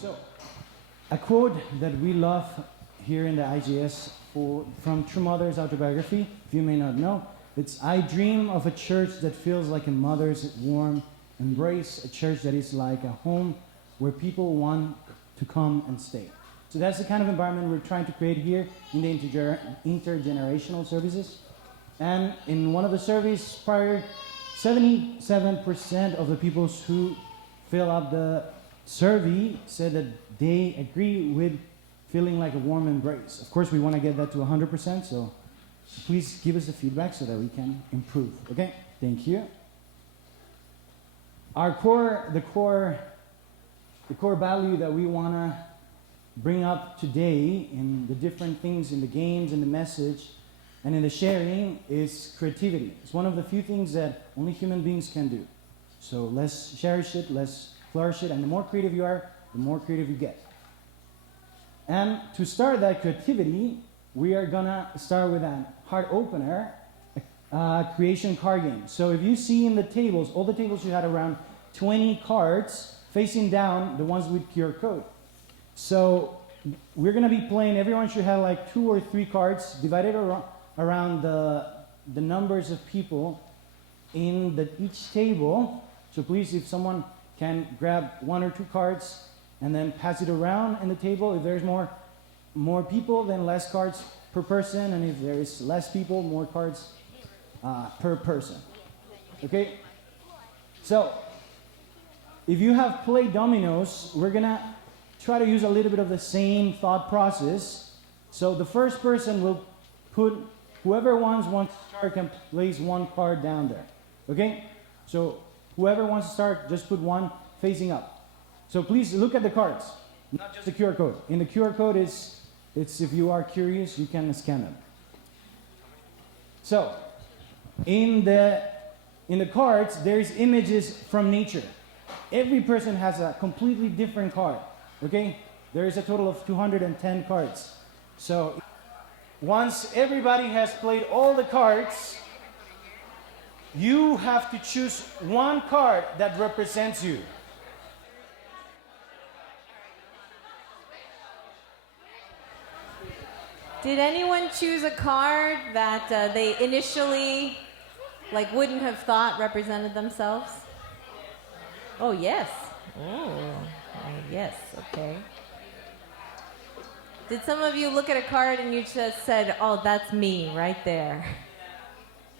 So, a quote that we love here in the IGS from True Mother's autobiography, if you may not know, it's, "I dream of a church that feels like a mother's warm embrace, a church that is like a home where people want to come and stay." So that's the kind of environment we're trying to create here in the intergenerational services. And in one of the surveys prior, 77% of the people who fill out the survey said that they agree with feeling like a warm embrace. Of course, we want to get that to 100%, so please give us the feedback so that we can improve. Okay, thank you. The core value that we want to bring up today in the different things, in the games, in the message, and in the sharing is creativity. It's one of the few things that only human beings can do. So let's cherish it, let's flourish it, and the more creative you are, the more creative you get. And to start that creativity, we are gonna start with a heart opener, creation card game. So if you see in the tables, all the tables you had around 20 cards facing down, the ones with QR code. So we're gonna be playing, everyone should have like 2 or 3 cards divided around the numbers of people in each table. So please, if someone can grab 1 or 2 cards and then pass it around in the table. If there's more people, then less cards per person, and if there is less people, more cards per person. Okay? So, if you have played dominoes, we're gonna try to use a little bit of the same thought process. So the first person will put, whoever wants to start can place 1 card down there. Okay? So whoever wants to start, just put 1 facing up. So please look at the cards, not just the QR code. In the QR code, it's if you are curious, you can scan them. So in the cards, there's images from nature. Every person has a completely different card. Okay? There is a total of 210 cards. So once everybody has played all the cards, you have to choose 1 card that represents you. Did anyone choose a card that they initially wouldn't have thought represented themselves? Oh, yes. Oh, yes, okay. Did some of you look at a card and you just said, "Oh, that's me right there"?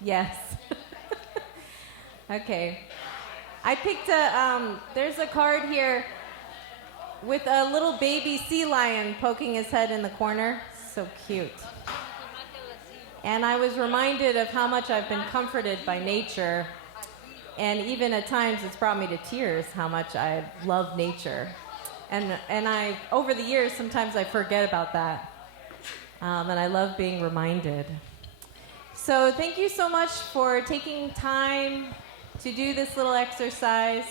Yes. Okay. I picked there's a card here with a little baby sea lion poking his head in the corner. So cute. And I was reminded of how much I've been comforted by nature. And even at times it's brought me to tears how much I love nature. And I, over the years, sometimes I forget about that. And I love being reminded. So thank you so much for taking time to do this little exercise.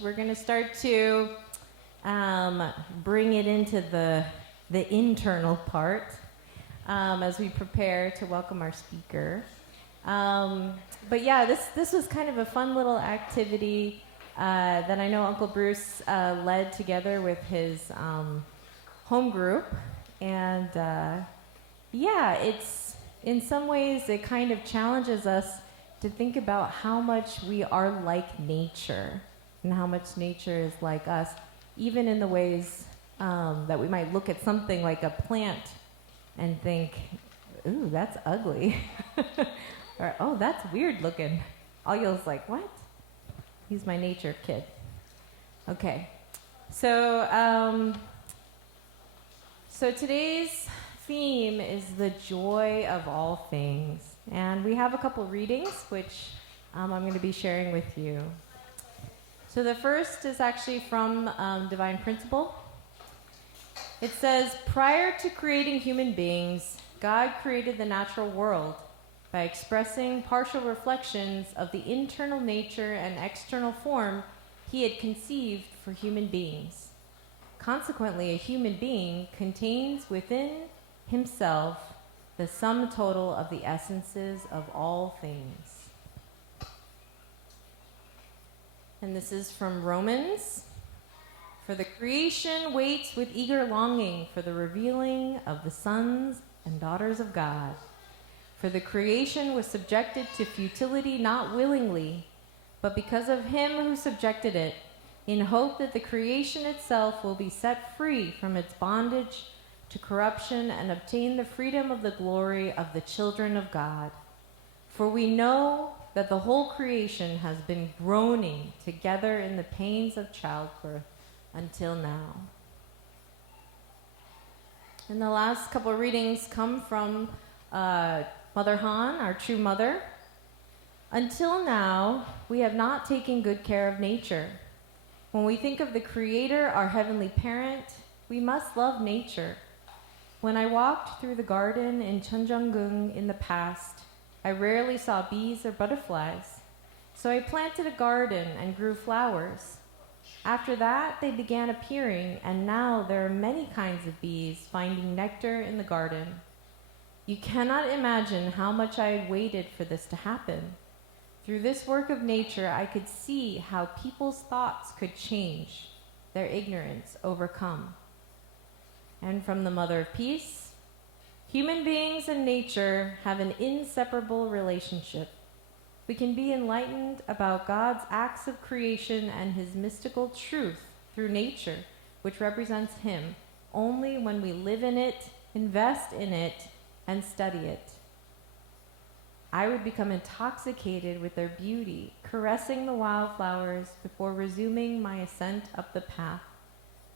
We're going to start to bring it into the internal part as we prepare to welcome our speaker. But yeah, this was kind of a fun little activity that I know Uncle Bruce led together with his home group. And yeah, it's in some ways it kind of challenges us to think about how much we are like nature and how much nature is like us. Even in the ways that we might look at something like a plant and think, "Ooh, that's ugly." Or, "Oh, that's weird looking." Ayel's like, "What?" He's my nature kid. Okay. So today's theme is the joy of all things. And we have a couple readings, which I'm going to be sharing with you. So the first is actually from Divine Principle. It says, "Prior to creating human beings, God created the natural world by expressing partial reflections of the internal nature and external form he had conceived for human beings. Consequently, a human being contains within himself the sum total of the essences of all things." And this is from Romans For the creation waits with eager longing for the revealing of the sons and daughters of God. For the creation was subjected to futility not willingly, but because of him who subjected it, in hope that the creation itself will be set free from its bondage to corruption and obtain the freedom of the glory of the children of God. For we know that the whole creation has been groaning together in the pains of childbirth until now. And the last couple of readings come from Mother Han, our true mother. Until now, we have not taken good care of nature. When we think of the Creator, our heavenly parent, we must love nature. When I walked through the garden in Cheonjeonggung in the past, I rarely saw bees or butterflies. So I planted a garden and grew flowers. After that, they began appearing, and now there are many kinds of bees finding nectar in the garden. You cannot imagine how much I had waited for this to happen. Through this work of nature, I could see how people's thoughts could change, their ignorance overcome. And from the Mother of Peace, human beings and nature have an inseparable relationship. We can be enlightened about God's acts of creation and his mystical truth through nature, which represents him, only when we live in it, invest in it, and study it. I would become intoxicated with their beauty, caressing the wildflowers before resuming my ascent up the path.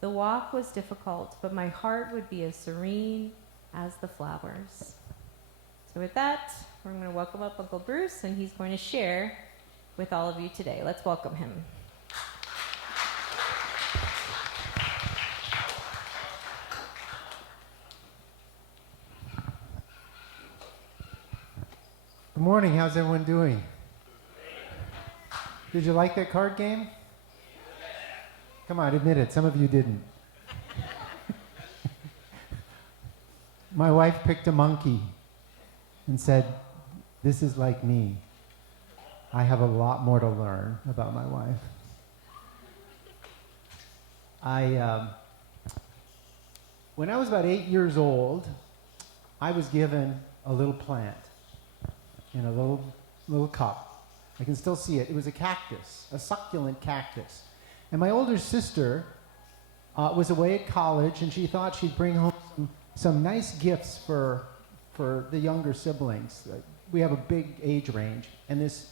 The walk was difficult, but my heart would be as serene as the flowers. So with that, we're going to welcome up Uncle Bruce, and he's going to share with all of you today. Let's welcome him. Good morning. How's everyone doing? Did you like that card game? Come on, admit it. Some of you didn't. My wife picked a monkey and said, "This is like me. I have a lot more to learn about my wife." When I was about 8 years old, I was given a little plant in a little cup. I can still see it. It was a cactus, a succulent cactus. And my older sister was away at college, and she thought she'd bring home some nice gifts for the younger siblings. We have a big age range. And she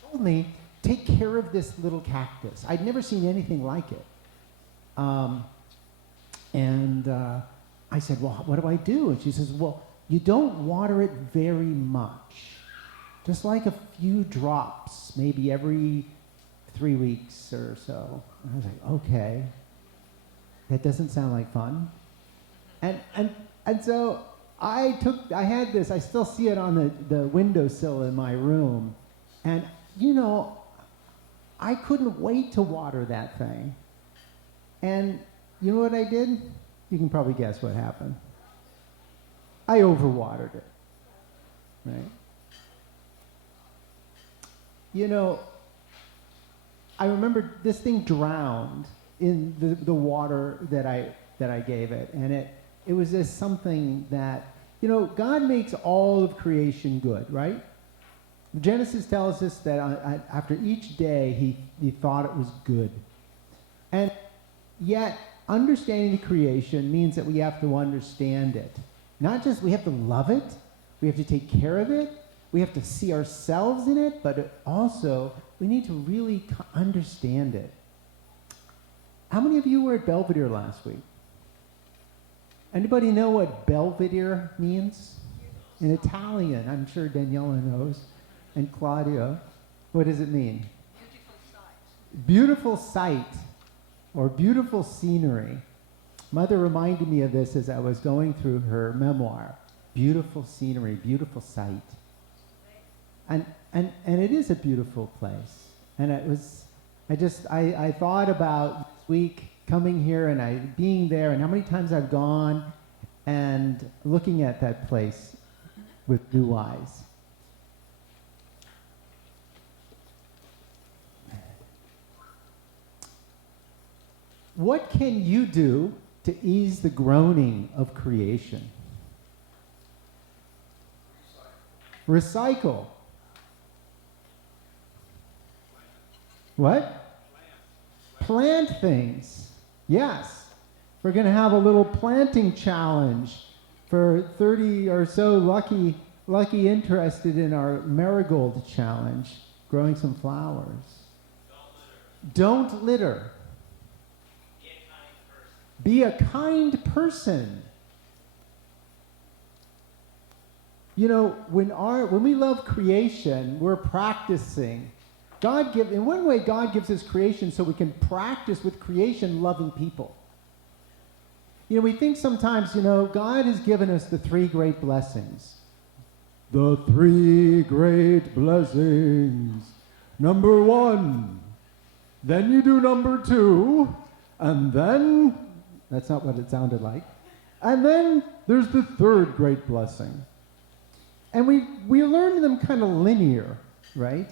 told me, take care of this little cactus. I'd never seen anything like it. I said, well, what do I do? And she says, well, you don't water it very much. Just like a few drops, maybe every 3 weeks or so. And I was like, okay. That doesn't sound like fun. And so I had this, I still see it on the windowsill in my room. And, I couldn't wait to water that thing. And you know what I did? You can probably guess what happened. I overwatered it, right? I remember this thing drowned in the water that I gave it. And it was just something that, God makes all of creation good, right? Genesis tells us that after each day, he thought it was good. And yet, understanding the creation means that we have to understand it. Not just we have to love it, we have to take care of it, we have to see ourselves in it, but also we need to really understand it. How many of you were at Belvedere last week? Anybody know what Belvedere means? In Italian, I'm sure Daniela knows, and Claudia. What does it mean? Beautiful sight, or beautiful scenery. Mother reminded me of this as I was going through her memoir. Beautiful scenery, beautiful sight. And it is a beautiful place. And I thought about this week coming here and being there and how many times I've gone and looking at that place with new eyes. What can you do to ease the groaning of creation? Recycle. What? Plant things. Yes. We're going to have a little planting challenge for 30 or so lucky interested in our marigold challenge, growing some flowers. Don't litter. Be a kind person. You know, when we love creation, we're practicing. In one way, God gives us creation so we can practice with creation loving people. You know, we think sometimes, God has given us the 3 great blessings. The 3 great blessings. Number 1. Then you do number 2. And then, that's not what it sounded like. And then there's the 3rd great blessing. And we learn them kind of linear, right?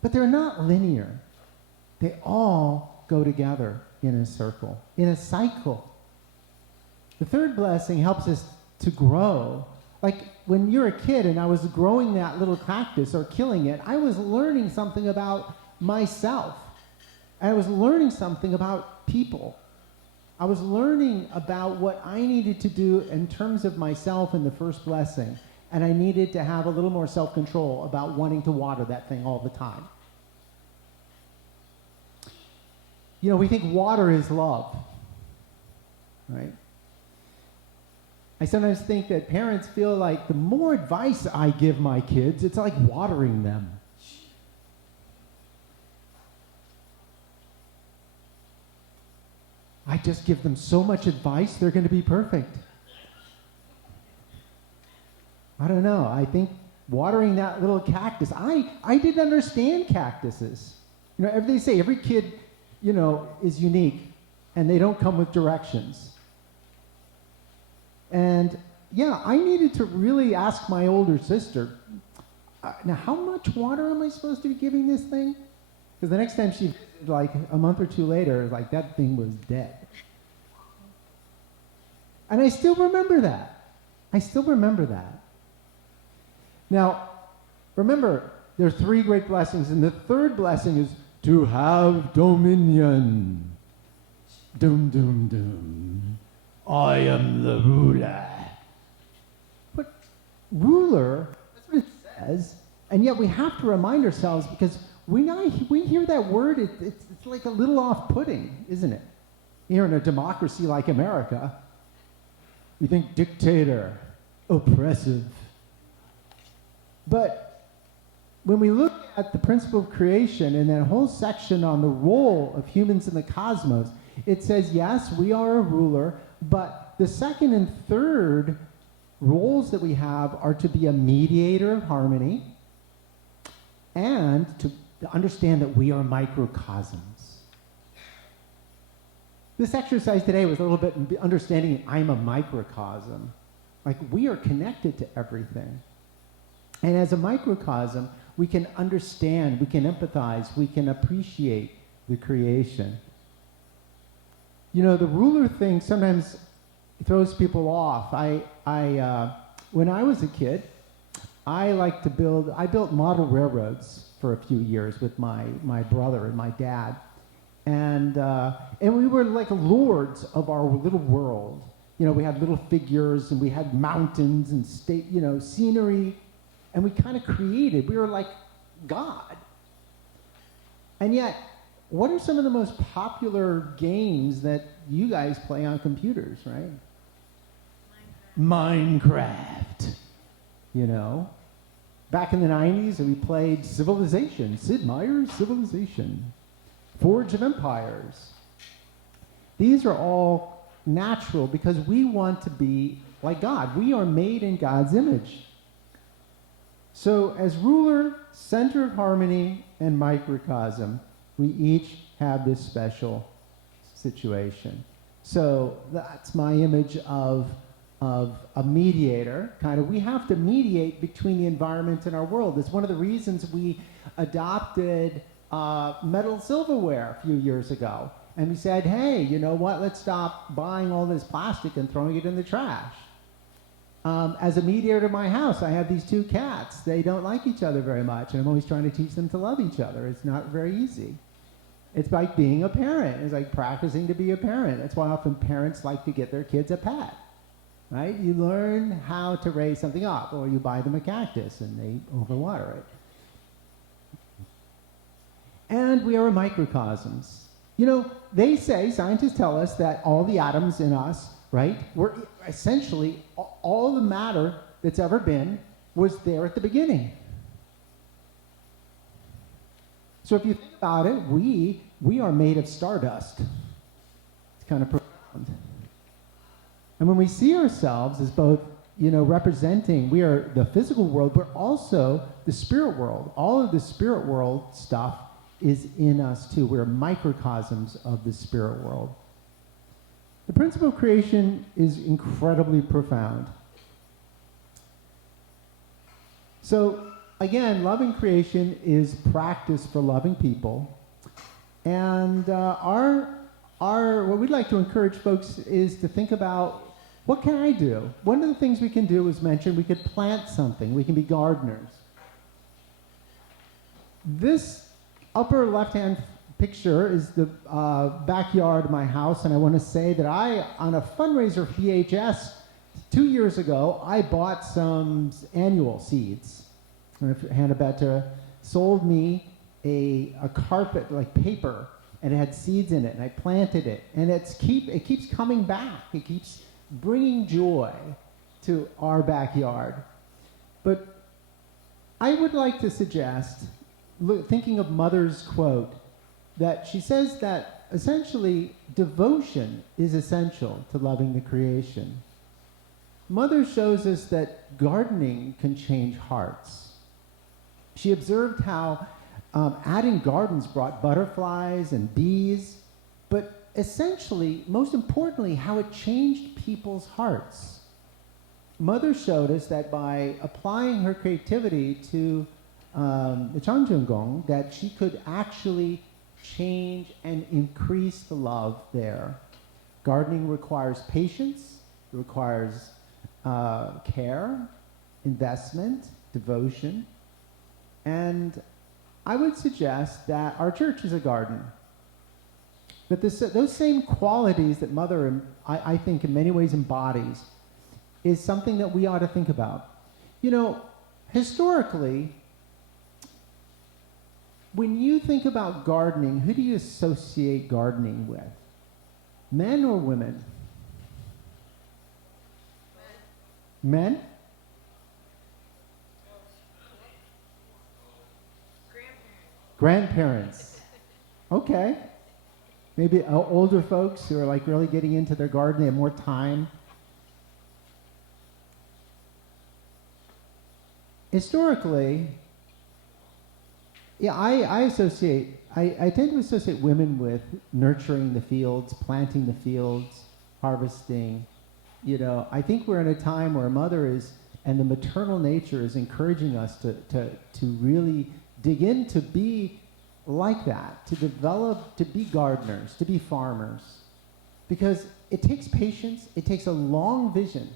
But they're not linear. They all go together in a circle, in a cycle. The 3rd blessing helps us to grow. Like when you're a kid and I was growing that little cactus or killing it, I was learning something about myself. I was learning something about people. I was learning about what I needed to do in terms of myself in the 1st blessing. And I needed to have a little more self-control about wanting to water that thing all the time. You know, we think water is love, right? I sometimes think that parents feel like the more advice I give my kids, it's like watering them. I just give them so much advice, they're going to be perfect. I don't know. I think watering that little cactus, I didn't understand cactuses. You know, they say every kid, is unique, and they don't come with directions. And yeah, I needed to really ask my older sister, now how much water am I supposed to be giving this thing? Because the next time she visited, like a month or 2 later, like that thing was dead. And I still remember that. Now, remember, there are 3 great blessings, and the 3rd blessing is to have dominion. Dum, dum, dum. I am the ruler. But ruler, that's what it says, and yet we have to remind ourselves, because we hear that word, it's like a little off-putting, isn't it? Here in a democracy like America, we think dictator, oppressive. But when we look at the principle of creation and that whole section on the role of humans in the cosmos, it says, yes, we are a ruler, but the 2nd and 3rd roles that we have are to be a mediator of harmony and to understand that we are microcosms. This exercise today was a little bit understanding I'm a microcosm. Like we are connected to everything. And as a microcosm, we can understand, we can empathize, we can appreciate the creation. You know, the ruler thing sometimes throws people off. When I was a kid, I built model railroads for a few years with my brother and my dad. And we were like lords of our little world. You know, we had little figures and we had mountains and scenery. And we kind of created, we were like God. And yet, what are some of the most popular games that you guys play on computers, right? Minecraft. You know? Back in the 90s, we played Civilization, Sid Meier's Civilization, Forge of Empires. These are all natural because we want to be like God. We are made in God's image. So as ruler, center of harmony, and microcosm, we each have this special situation. So that's my image of a mediator. We have to mediate between the environment and our world. It's one of the reasons we adopted metal silverware a few years ago. and we said, hey, you know what, let's stop buying all this plastic and throwing it in the trash. As a mediator to my house, I have these 2 cats. They don't like each other very much, and I'm always trying to teach them to love each other. It's not very easy. It's like being a parent. It's like practicing to be a parent. That's why often parents like to get their kids a pet, right? You learn how to raise something up, or you buy them a cactus and they overwater it. And we are microcosms. You know, they say, scientists tell us that all the atoms in us, right, we're essentially all the matter that's ever been was there at the beginning. So if you think about it, we are made of stardust. It's kind of profound. And when we see ourselves as both, you know, representing, we are the physical world, but also the spirit world. All of the spirit world stuff is in us too. We're microcosms of the spirit world. The principle of creation is incredibly profound. So, again, loving creation is practice for loving people. And what we'd like to encourage folks is to think about, what can I do? One of the things we can do is mention we could plant something. We can be gardeners. This upper left-hand picture is the backyard of my house, and I want to say that on a fundraiser for VHS 2 years ago, I bought some annual seeds. And Hannah sold me a carpet, like paper, and it had seeds in it, and I planted it, and it keeps coming back. It keeps bringing joy to our backyard. But I would like to suggest, thinking of Mother's quote, that she says that essentially devotion is essential to loving the creation. Mother shows us that gardening can change hearts. She observed how adding gardens brought butterflies and bees, but essentially, most importantly, how it changed people's hearts. Mother showed us that by applying her creativity to the Changjunggong, that she could actually change and increase the love there. Gardening requires patience, it requires care, investment, devotion, and I would suggest that our church is a garden. But those same qualities that Mother, I think, in many ways embodies, is something that we ought to think about. You know, historically, when you think about gardening, who do you associate gardening with? Men or women? Men? Grandparents. Okay. Maybe older folks who are like really getting into their garden, they have more time. Historically, yeah, I tend to associate women with nurturing the fields, planting the fields, harvesting. You know, I think we're in a time where Mother is, and the maternal nature is encouraging us to really dig in to be like that, to develop, to be gardeners, to be farmers. Because it takes patience, it takes a long vision.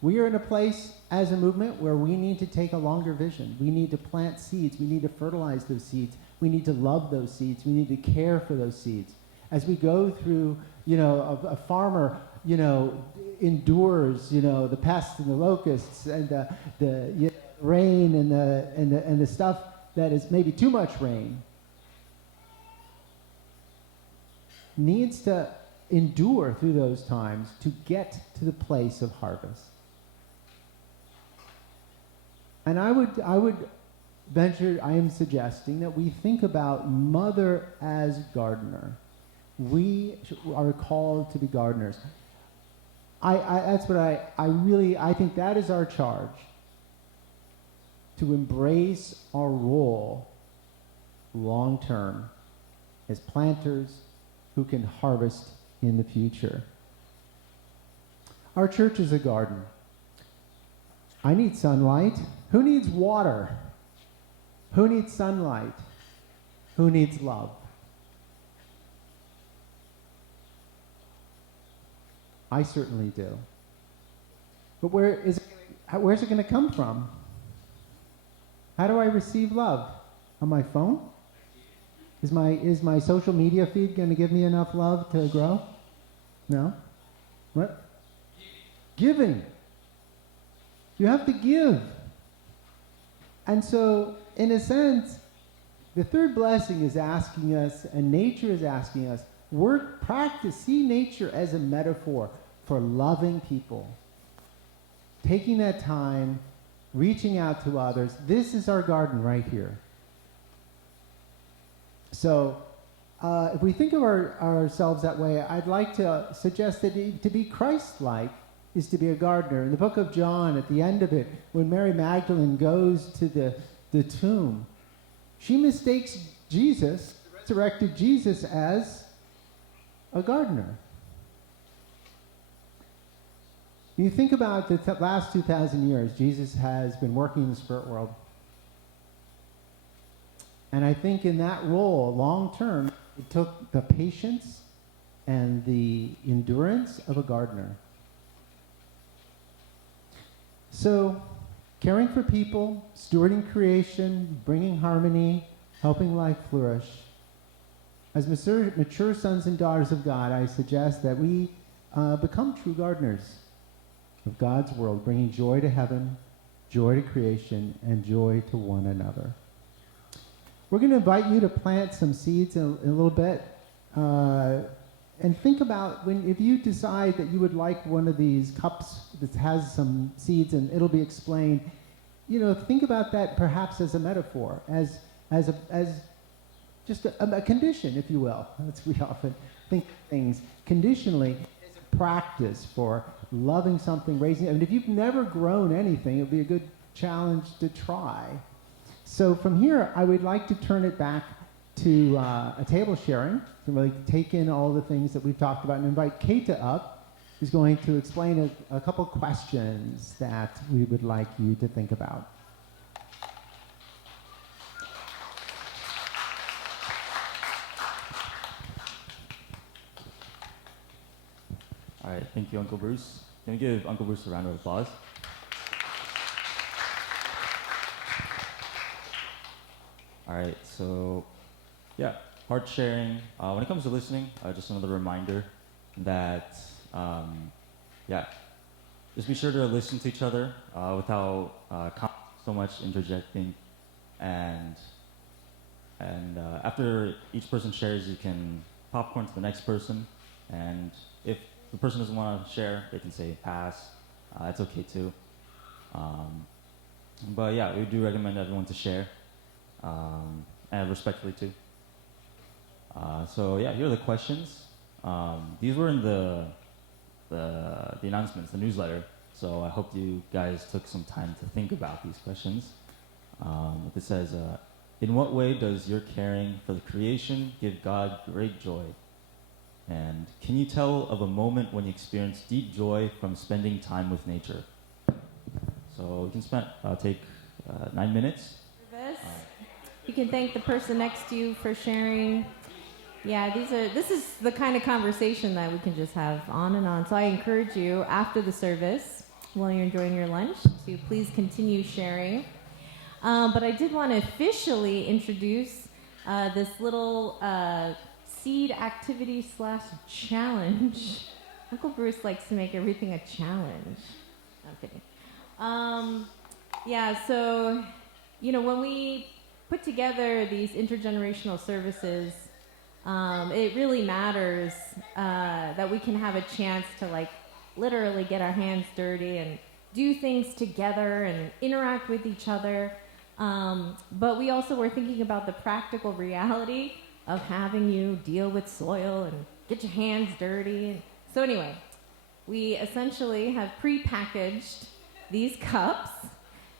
We are in a place as a movement where we need to take a longer vision. We need to plant seeds, we need to fertilize those seeds, we need to love those seeds, we need to care for those seeds. As we go through, you know, a farmer, you know, endures, you know, the pests and the locusts and the you know, rain and the stuff that is maybe too much rain, needs to endure through those times to get to the place of harvest. And I would venture, I am suggesting that we think about Mother as gardener. We are called to be gardeners. That's what I think that is our charge, to embrace our role long term as planters who can harvest in the future. Our church is a garden. I need sunlight. Who needs water? Who needs sunlight? Who needs love? I certainly do. But where's it going to come from? How do I receive love? On my phone? Is my social media feed going to give me enough love to grow? No? What? Giving. You have to give. And so, in a sense, the third blessing is asking us, and nature is asking us, see nature as a metaphor for loving people. Taking that time, reaching out to others. This is our garden right here. So, if we think of ourselves that way, I'd like to suggest that to be Christ-like is to be a gardener. In the book of John, at the end of it, when Mary Magdalene goes to the tomb, she mistakes Jesus, the resurrected Jesus, as a gardener. You think about the last 2,000 years, Jesus has been working in the spirit world. And I think in that role, long term, it took the patience and the endurance of a gardener. So, caring for people, stewarding creation, bringing harmony, helping life flourish. As mature sons and daughters of God, I suggest that we become true gardeners of God's world, bringing joy to heaven, joy to creation, and joy to one another. We're going to invite you to plant some seeds in a little bit, and think about if you decide that you would like one of these cups that has some seeds, and it'll be explained. Think about that perhaps as a metaphor, as just a condition, if you will. We often think of things conditionally as a practice for loving something, raising it. If you've never grown anything, it would be a good challenge to try. So from here, I would like to turn it back to a table sharing, to really take in all the things that we've talked about, and invite Keita up, who's going to explain a couple questions that we would like you to think about. All right, thank you, Uncle Bruce. Can we give Uncle Bruce a round of applause? All right, so yeah, heart sharing. When it comes to listening, just another reminder that, just be sure to listen to each other without so much interjecting. And after each person shares, you can popcorn to the next person. And if the person doesn't want to share, they can say pass. It's okay too. But yeah, we do recommend everyone to share. And respectfully too. So yeah, here are the questions. These were in the announcements, the newsletter. So I hope you guys took some time to think about these questions. It says, in what way does your caring for the creation give God great joy? And can you tell of a moment when you experienced deep joy from spending time with nature? So you can take 9 minutes. You can thank the person next to you for sharing. Yeah, this is the kind of conversation that we can just have on and on. So I encourage you, after the service, while you're enjoying your lunch, to please continue sharing. But I did want to officially introduce this little seed activity / challenge. Uncle Bruce likes to make everything a challenge. I'm kidding. So, when we put together these intergenerational services, it really matters that we can have a chance to literally get our hands dirty and do things together and interact with each other. But we also were thinking about the practical reality of having you deal with soil and get your hands dirty. So anyway, we essentially have pre-packaged these cups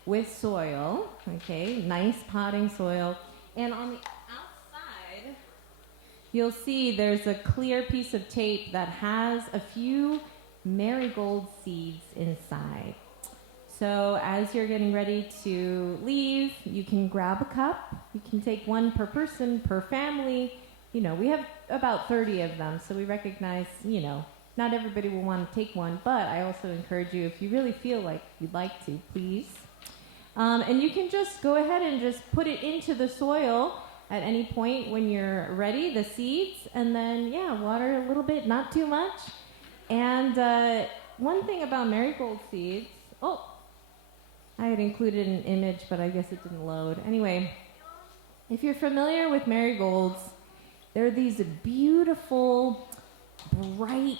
with soil, okay, nice potting soil. And on the outside, you'll see there's a clear piece of tape that has a few marigold seeds inside. So as you're getting ready to leave, you can grab a cup. You can take one per person, per family. We have about 30 of them, so we recognize, not everybody will want to take one, but I also encourage you, if you really feel like you'd like to, please. And you can just go ahead and just put it into the soil at any point when you're ready, the seeds, and then, water a little bit, not too much. And one thing about marigold seeds, I had included an image, but I guess it didn't load. Anyway, if you're familiar with marigolds, they're these beautiful, bright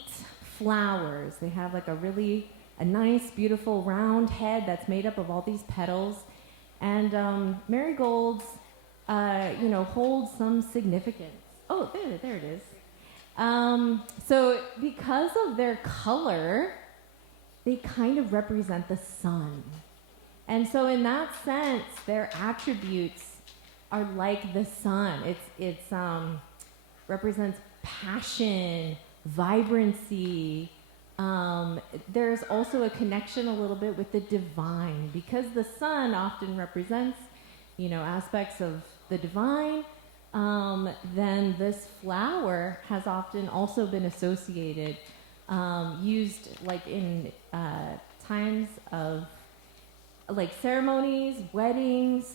flowers. They have like a nice, beautiful round head that's made up of all these petals. And marigolds, hold some significance. Oh, there it is. So because of their color, they kind of represent the sun. And so in that sense, their attributes are like the sun. It's represents passion, vibrancy. There's also a connection a little bit with the divine, because the sun often represents, aspects of the divine. Then this flower has often also been associated, used like in times of like ceremonies, weddings.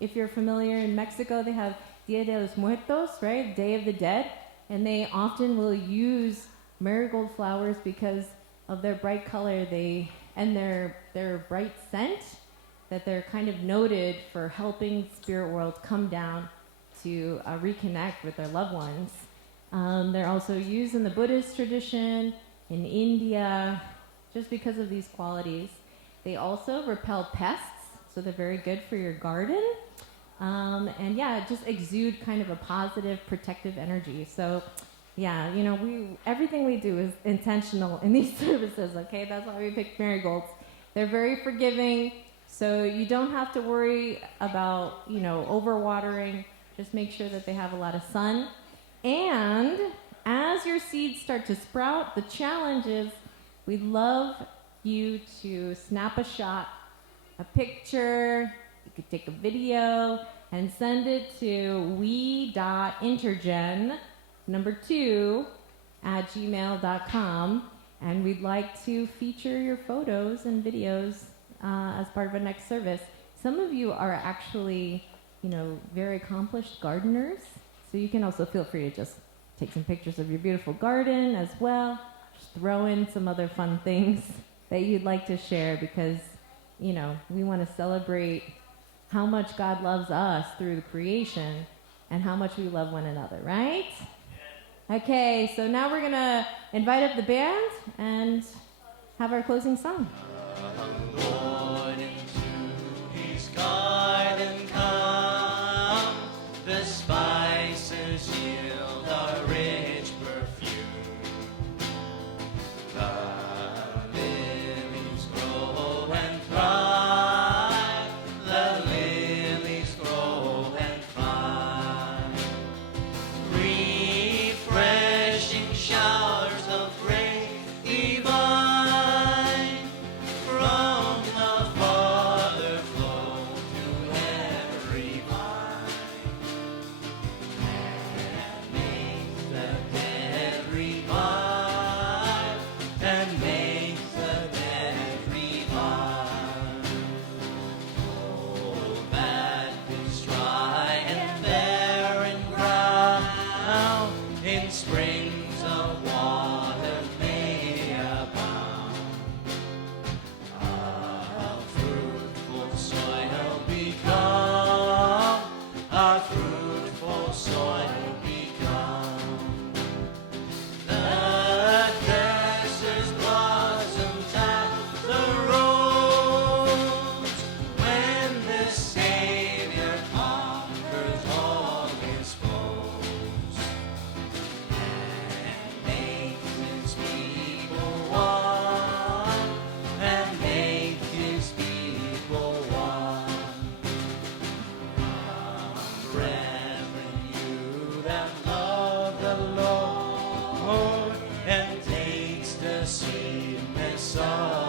If you're familiar, in Mexico, they have Dia de los Muertos, right? Day of the Dead. And they often will use marigold flowers because of their bright color and their bright scent, that they're kind of noted for helping spirit world come down to reconnect with their loved ones. They're also used in the Buddhist tradition, in India, just because of these qualities. They also repel pests, so they're very good for your garden. Just exude kind of a positive, protective energy. So, everything we do is intentional in these services, okay? That's why we picked marigolds. They're very forgiving, so you don't have to worry about, overwatering. Just make sure that they have a lot of sun. And as your seeds start to sprout, the challenge is we'd love you to snap a shot, a picture, you could take a video, and send it to we.intergen2@gmail.com, and we'd like to feature your photos and videos as part of our next service. Some of you are actually, very accomplished gardeners, so you can also feel free to just take some pictures of your beautiful garden as well. Just throw in some other fun things that you'd like to share, because, we want to celebrate how much God loves us through the creation and how much we love one another, right? Okay, so now we're going to invite up the band and have our closing song. Lord, into his garden come, the spices yield a rich perfume. The lilies grow and thrive, the lilies grow and thrive. Refreshing showers of grace divine, from the Father flow to every vine, and makes the dead revive, and makes the dead revive. Oh, Baptist dry and barren ground, in springs of water may abound. A fruitful soil become, a fruitful soil become. The grasses blossom at the rose, when the Savior conquers all his foes, and makes his people one, and makes his people one. Reverend, you that love the Lord, and taste the sweetness of